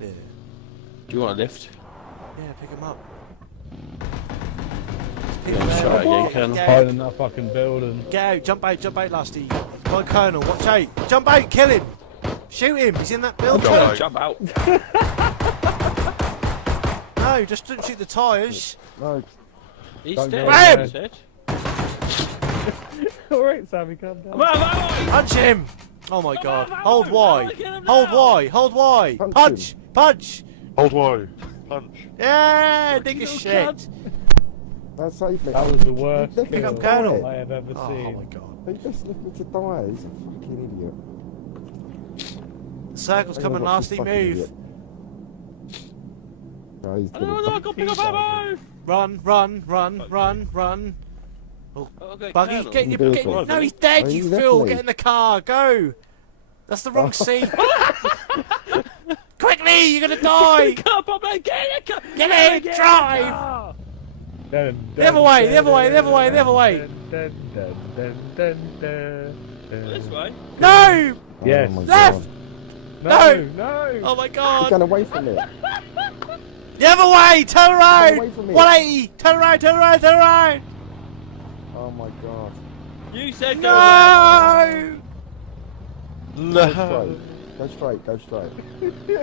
Yeah. Do you want a lift? Yeah, pick him up. Yeah, try again, Colonel. Hiding in that fucking building. Get out, jump out, Lusty. By Colonel, watch out. Jump out, kill him. Shoot him, he's in that building. Jump out. No, just don't shoot the tyres. No. He's Don't dead. go Ram! He's dead. Alright, Sammy, calm down. Punch him! Oh my god. Hold Y. Hold Y. Hold Y. Punch! Punch! Hold Y. Punch. Yeah, nigga shit. That saved me. That was the worst Pick up kill Colonel. I have ever Oh seen. my god. He just left me to die. He's a fucking idiot. The circle's coming, Lusty, move. No, he's I gonna... got pick up ammo! Run, run, run, run, run. Okay, Buggy, Colonel. get your... No, he's dead, Oh, you he's left fool. me. Get in the car, go. That's the wrong seat. Quickly, you're gonna die. Come on, man, get in! Get in, drive. The other way, the other way, the other way, the other way. This way? No! Yes. Oh my Left! No! No! No! Oh my God. god! Get away from it. The other way! Turn around! away from me. 180! Turn around, turn around, turn around! Oh my god. You said go around. No! No. Go straight, go straight.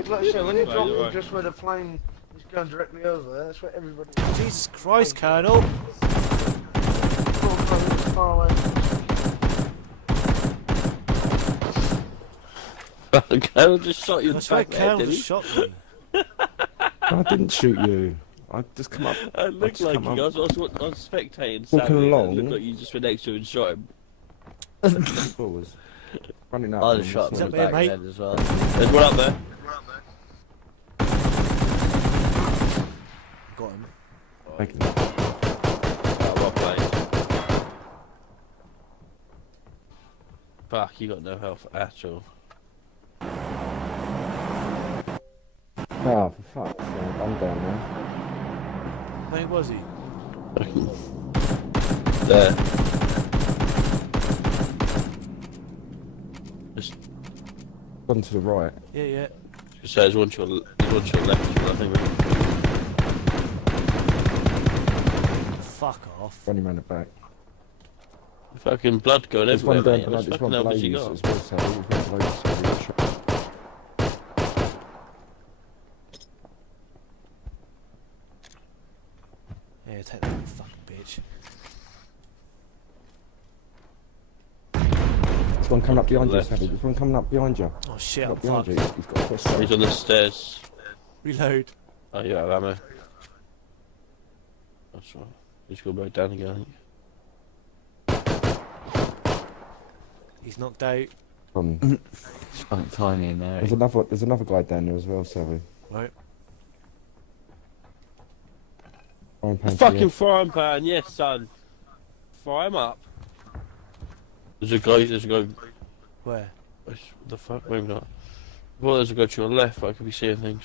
Like I said, when you Right, drop you're them right. just where the plane is going directly over, that's where everybody Jesus Christ, Colonel! far away. Colonel just shot you in the That's right, back there, Colonel did he? just shot me. I didn't shoot you. I just come up. It looked just like come you up. guys. I was spectating. Walking Sammy, and along. It looked like you just went next to him and shot him. Was running up. I and just shot just him in the Is that back me, then as well. There's one up there. Got him. making- Oh, well played. Fuck, you got no health at all. Oh, for fuck's sake, I'm down now. Where was he? There. Just Gone to the right. Yeah, yeah. so there's one to your left, I think. Fuck off. Running around the back. Fucking blood going There's everywhere, one down mate. below. What There's fucking one hell below has he you got? as well, so there's one below you, so we'll try. Yeah, take that, you fucking bitch. There's one coming up behind you, Left. Savvy. There's one coming up behind you. Oh shit, I'm Up behind fucked. you. He's got a question. He's on the stairs. Reload. Oh, you have ammo. That's right. He's going back down again, I think. He's knocked out. It's quite tiny in there. There's another guy down there as well, Savvy. Right. Frying pan to Fucking you. frying pan, yes, son. Fry him up. There's a guy. Where? What the fuck? Maybe not. Well, there's a guy to your left. I could be seeing things.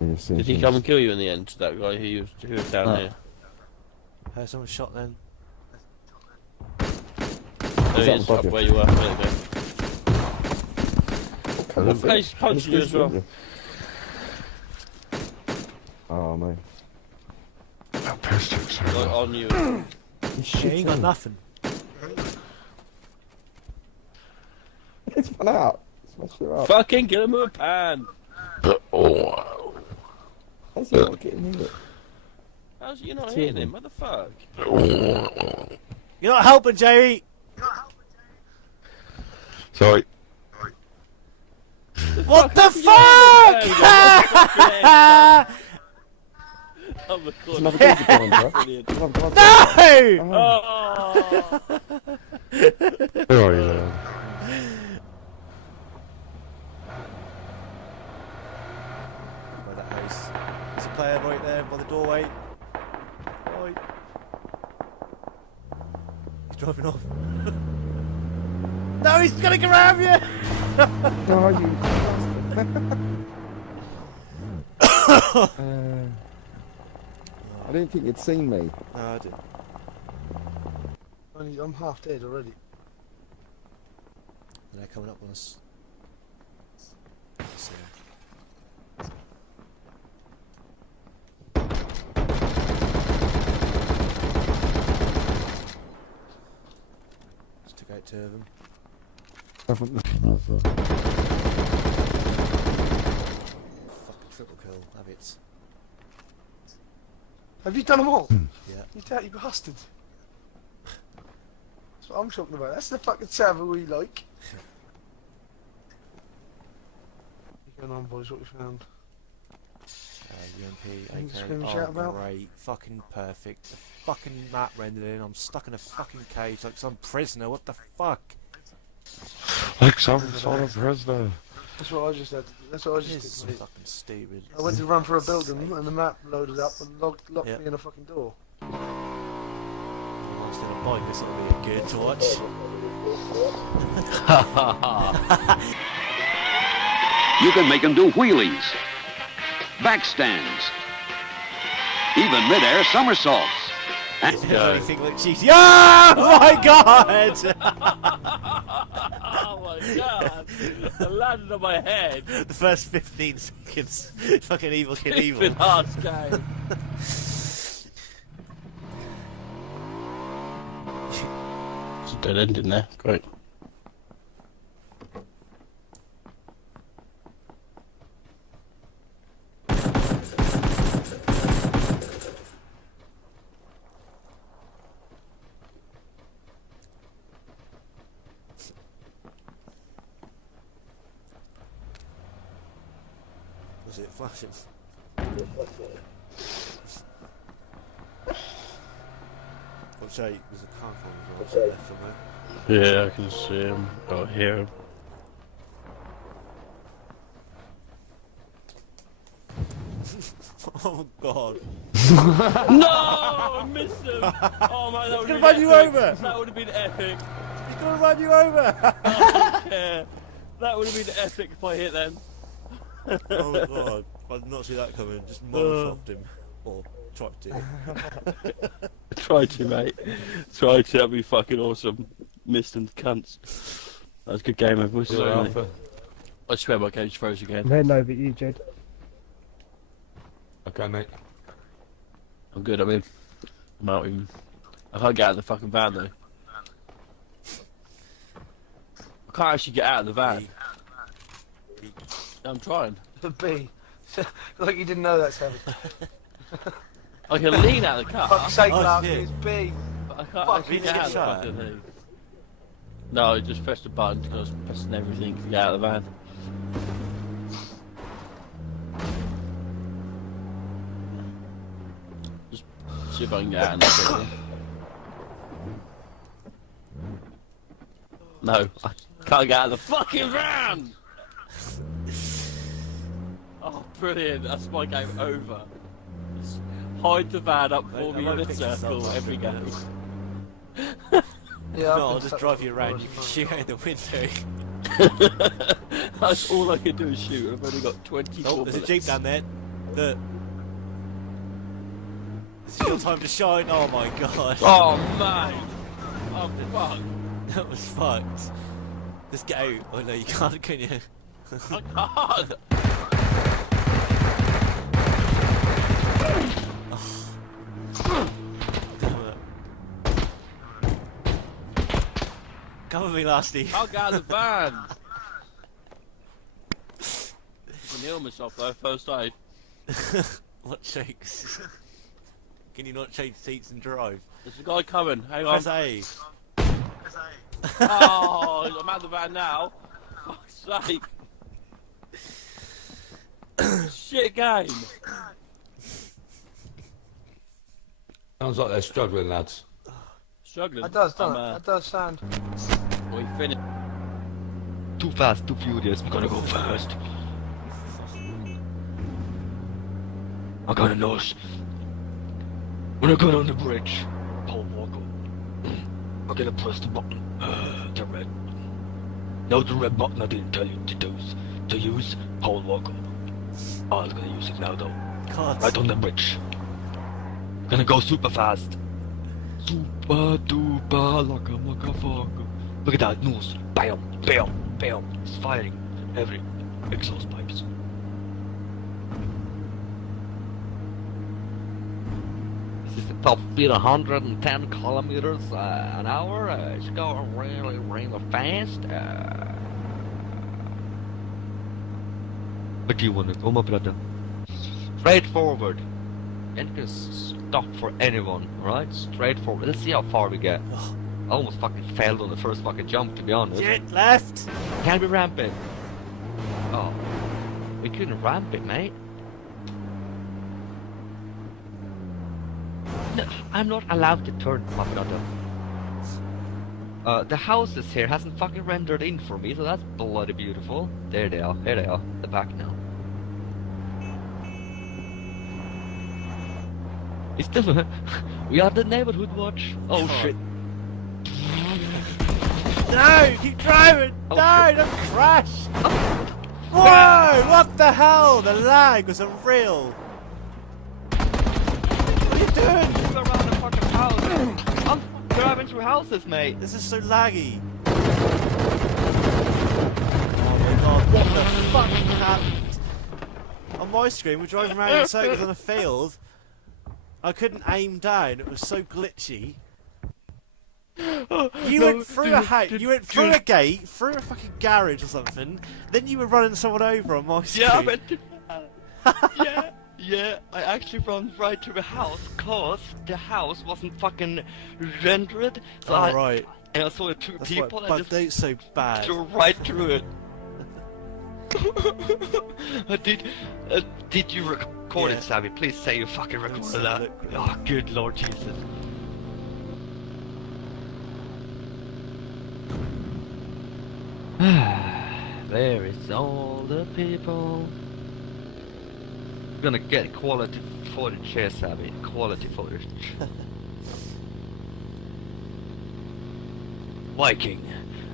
Yeah, you're seeing Did he things. come and kill you in the end? That guy who was down No. here. Heard someone shot then. There he that is, above up you? where you were. There you go. Okay, that's it. He's punching you as well. Oh, man. That pissed it so Like much. on you. He's Yeah, he ain't got shitting. nothing. It's fun out. Smash it up. Fucking get him with a pan. Oh. How's he not getting in it? How's you not Two hitting of him? What the fuck? You're not helping, Jay. Sorry. What the There we fuck? go. I'm There's recording. another guy behind you. Brilliant. There's another guy behind you. No! Oh. Oh. Where are you then? By that house. There's a player right there by the doorway. Right. He's driving off. No, he's gonna grab you! No, you I didn't think you'd seen me. No, I didn't. I'm half dead already. They're coming up on us. Let's see. Haven't- Fucking triple kill. Have it. Have you done them all? Yeah. You dirty bastard. That's what I'm talking about. That's the fucking server we like. What's going on, boys? What we found? UMP, Anything to AK. scream and Oh, shout about? great. Fucking perfect. The fucking map rendered in. I'm stuck in a fucking cage like some prisoner. What the fuck? Like some sort of prisoner. That's what I just said. That's what I This is just did. fucking stupid. I went to run for a building and the map loaded up and locked Yep. me in a fucking door. I'm still a bike. This will be good to watch. You can make them do wheelies, backstands, even mid-air somersaults. Does anything look cheesy? Oh my god! Oh my god! It landed on my head. The first 15 seconds. Fucking evil kid evil. Stupid ass game. It's a dead end in there. Great. Was it flashing? Watch out, there's a car phone as well, left somewhere. Yeah, I can see him. Oh, hear him. Oh god. No! I missed him! Oh man, that would He's gonna have been run you epic. over! That would have been epic. He's gonna run you over! Yeah. That would have been epic if I hit them. Oh god. I did not see that coming, just molotofed him. Or tried to. Try to, mate. Try to, that'd be fucking awesome. Missed and cunts. That was a good game, everyone. You're alpha. I swear my cage froze again. I'm heading over to you, Jed. Okay, mate. I'm good, I'm in. I'm out even. I can't get out of the fucking van though. I can't actually get out of the van. I'm trying. B. Like you didn't know that's happening. I can lean out of the car, Fuck's sake, Oh, Lark, shit. it's B. but I can't Fuck, actually you get get out of the shot. fucking thing. No, I just pressed the button because I was pressing everything to get out of the van. Just see if I can get out in that quickly. No, I can't get out of the fucking van! Oh, brilliant, that's my game over. Just hide the van up for me in a circle every game. Yeah, No, I'll just drive you around, you can shoot out the window. That's all I can do is shoot. I've only got 24 Oh, there's a bullets. jeep down there. Look. This is your time to shine. Oh my god. Oh, mate! Oh, fuck. That was fucked. Just get out. Oh no, you can't, can you? I can't! Come with me, Lasty. I'll get out of the van! I can heal myself though, first aid. What shakes? Can you not change seats and drive? There's a guy coming, hang on. Press A. Oh, I'm out of the van now. Fuck's sake. Shit game. Sounds like they're struggling, lads. Struggling. That does, I'm, doesn't it? That does sound. we finished. Too fast, too furious, we gotta go fast. I got a nose. When I got on the bridge, Paul Walker, I'm gonna press the button, the red. No, the red button I didn't tell you to use, Paul Walker. Oh, I was gonna use it now though. God. Right on the bridge. Gonna go super fast. Super duper like a motherfucker. Look at that nose. Bam, bam, bam. It's firing every exhaust pipes. This is top speed 110 kilometers an hour. It's going really, really fast. But you wanna go, my brother? Straightforward. And you can stop for anyone, alright? Straightforward. Let's see how far we get. I almost fucking failed on the first fucking jump, to be honest. Shit, left. Can we ramp it? Oh. We couldn't ramp it, mate. No, I'm not allowed to turn, my brother. The houses here hasn't fucking rendered in for me, so that's bloody beautiful. There they are, here they are, the back now. It's still we are the neighborhood watch. Oh shit. No, keep driving. Oh, No, shit. don't crash. Whoa, what the hell? The lag was unreal. What are you doing? Go around the fucking house. I'm driving through houses, mate. This is so laggy. Oh my god, what the fuck happened? On my screen, we're driving around in circles on a field. I couldn't aim down, it was so glitchy. You went through a house, you went through a gate, through a fucking garage or something, then you were running someone over on my screen. Yeah, I went to... yeah, I actually ran right to the house, cause the house wasn't fucking rendered. So Oh, right. And I saw the two That's people why and Bug Date's so bad. drove right through it. Did you record Yeah. it, Savvy? Please say you fucking Let's recorded have a that. look. Oh, good Lord Jesus. There is all the people. We're gonna get quality footage here, Savvy. Quality footage. Viking,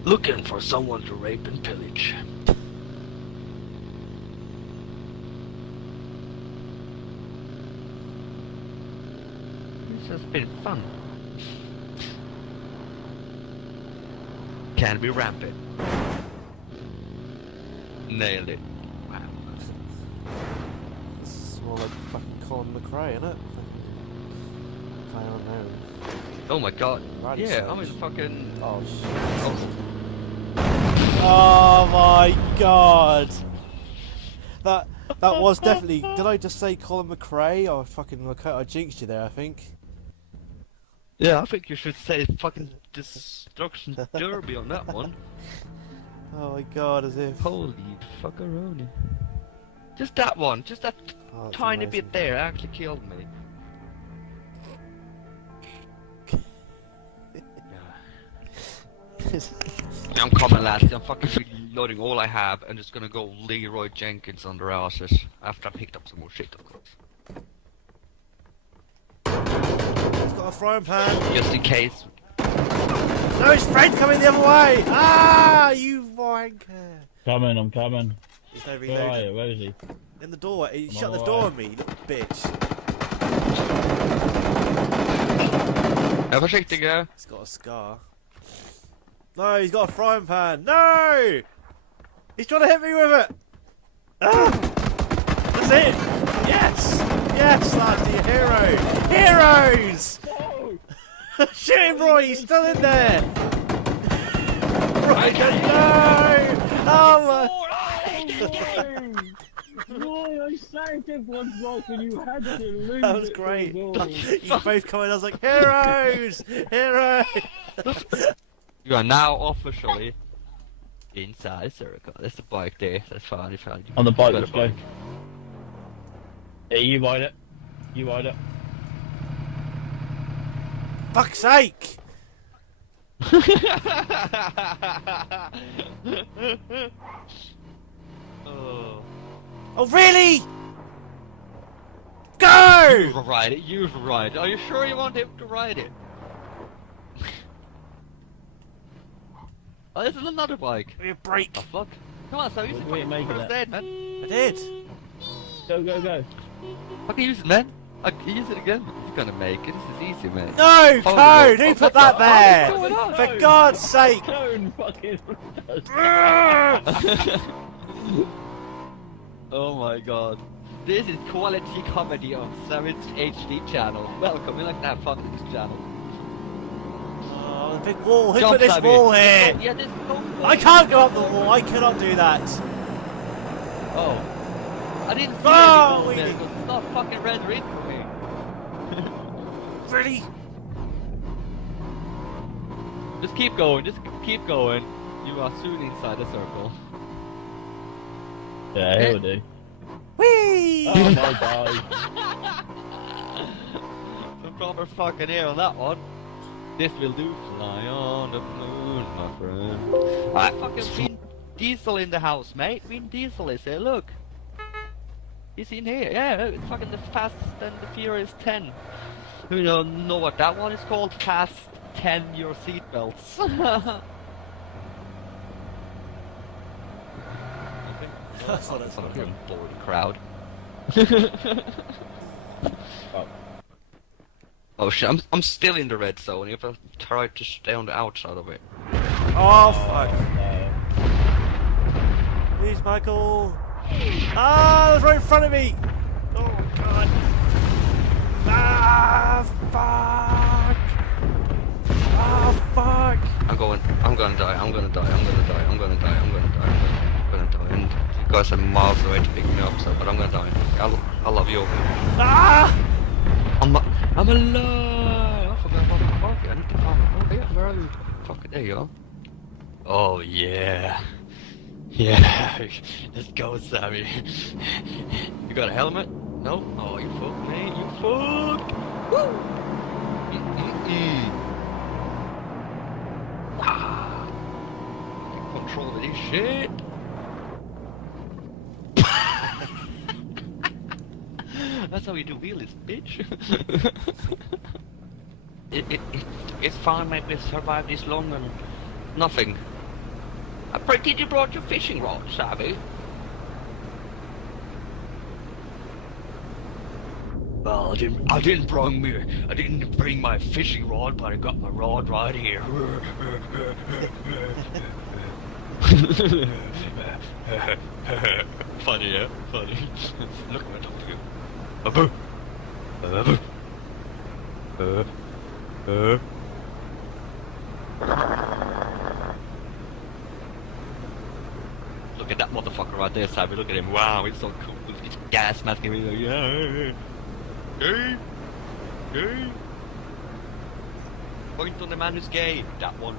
looking for someone to rape and pillage. This has been fun. Can we ramp it? Nailed it. Wow. This is more like fucking Colin McRae, isn't it? If I don't know. Oh my god. Rally Yeah, I'm in stage. fucking... Oh shit. Oh, Oh my god! That was definitely. Did I just say Colin McRae? Or fucking I jinxed you there, I think. yeah, I think you should say fucking Destruction Derby on that one. Oh my god, as if. Holy fuckaroni. Just that one, just that Oh, that's tiny amazing. bit there actually killed me. I'm coming last, I'm fucking reloading all I have and just gonna go Leroy Jenkins on their asses after I picked up some more shit, of course. He's got a frying pan. Just in case. No, his friend coming the other way! Ah, you wanker! Coming, I'm coming. He's no Where are reloading. you? Where is he? In the door. He I'm shut on the the door way. on me, you little bitch. Have a shake to go. He's got a scar. No, he's got a frying pan. No! He's trying to hit me with it! Ah! That's it! Yes! Yes, lads, you're heroes! Shoot him, Roy! He's still in there! Roy, no! Oh my... Why I saved it once more and you had to lose. That was great. You both come in, I was like, heroes! Heroes! You are now officially inside a circle. There's a bike there. That's fine. On the bike, Got a let's go. Yeah, you ride it. You ride it. Fuck's sake! Oh. Oh, really? Go! You ride it. You ride it. Are you sure you want him to ride it? Oh, there's another bike. Give me a break. The fuck? Come on, so use it We ain't fucking making first it. aid, man. I did. Go, go, go. Fucking use it, man. I can use it again. You're gonna make it. This is easy, man. No, Oh, code! no. Who Oh, put that's that not- oh, what's going there? on? For God's sake! Don't fucking. Oh my god. This is quality comedy on Savage HD channel. Welcome, we like to have fun with this channel. Oh, the big wall. Who Jump, put this Savvy. wall here? Yeah, this is no I can't go up the wall. I cannot do that. Oh. I didn't see Oh, anything there wait. because it's not fucking red ring for me. Ready? Just keep going, keep going. You are soon inside the circle. Yeah, Eh. he'll do. Whee! Oh my god. Some proper fucking air on that one. This will do. Fly on the moon, my friend. I fucking Vin Diesel in the house, mate. Vin Diesel is here, look. He's in here, yeah. It's fucking the Fast and the Furious 10. You don't know what that one is called? Fast 10 your seatbelts. That's what it's like. Fucking bored crowd. Oh shit, I'm still in the red zone. If I try to stay on the outside of it. Oh, fuck. Please, Michael. Ah, that's right in front of me. Oh, God. Ah, fuck. Ah, fuck. I'm gonna die, I'm gonna die. And you guys are miles away to pick me up, so, but I'm gonna die. I love you. Ah! I'm alive! I forgot about my coffee. I need to find my coffee. Where are you? Fuck it, there you are. Oh yeah. Yeah. Let's go, Sammy. You got a helmet? No? Oh, you fucked, mate. You fucked! Woo! Ah. Get control of this shit. That's how you do wheelies, bitch. It's fine, mate. We survived this long and nothing. I pretend you brought your fishing rod, Savvy. Well, I didn't bring my fishing rod, but I got my rod right here. Funny, yeah? Funny. Look when I talk to you. Look at that motherfucker right there, Sammy. Look at him. Wow, he's so cool. He's gas masking me. Like, yeah. Gay. Gay. Point on the man who's gay. That one.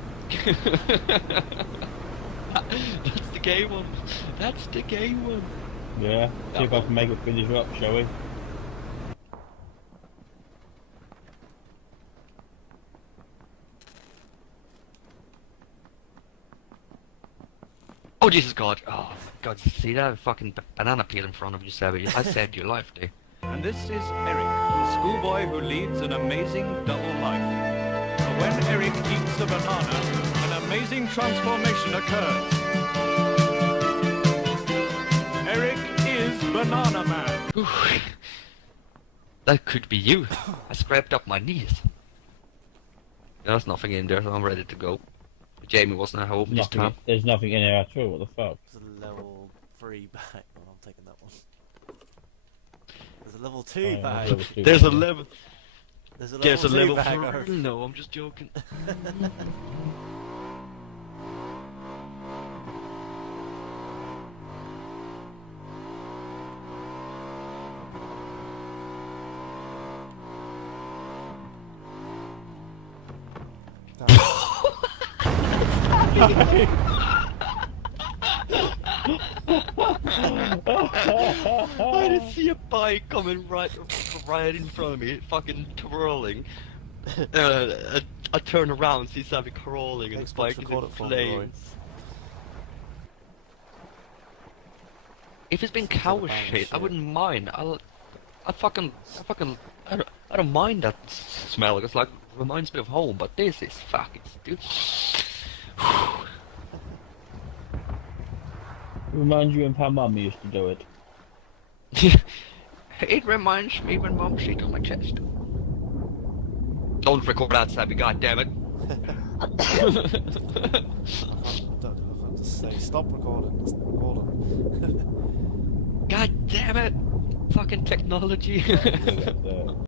That's the gay one. That's the gay one. Yeah, see if I can make it finish up, shall we? Oh, Jesus God. Oh, God, see that fucking banana peel in front of you, Savvy? I saved your life, dude. And this is Eric, the schoolboy who leads an amazing double life. But when Eric eats a banana, an amazing transformation occurs. Eric is Banana Man. That could be you. I scraped up my knees. There's nothing in there, so I'm ready to go. Jamie wasn't at home this time. There's nothing in there at all, what the fuck? There's a level 3 bag. Oh, I'm taking that one. There's a level 2 bag. There's a level. There's a There's a level 2 level bag. 4. No, I'm just joking. I just see a bike coming right in front of me, fucking twirling. I turn around, see something crawling, and the bike is in flames. If it's been cow shit, I wouldn't mind. I don't mind that smell. It's like reminds me of home. But this is fucking stupid. Reminds you of how Mum used to do it. It reminds me when Mom shit on my chest. Don't record that, Sabby, goddammit. I have to say, stop recording. Stop recording. God damn it! Fucking technology.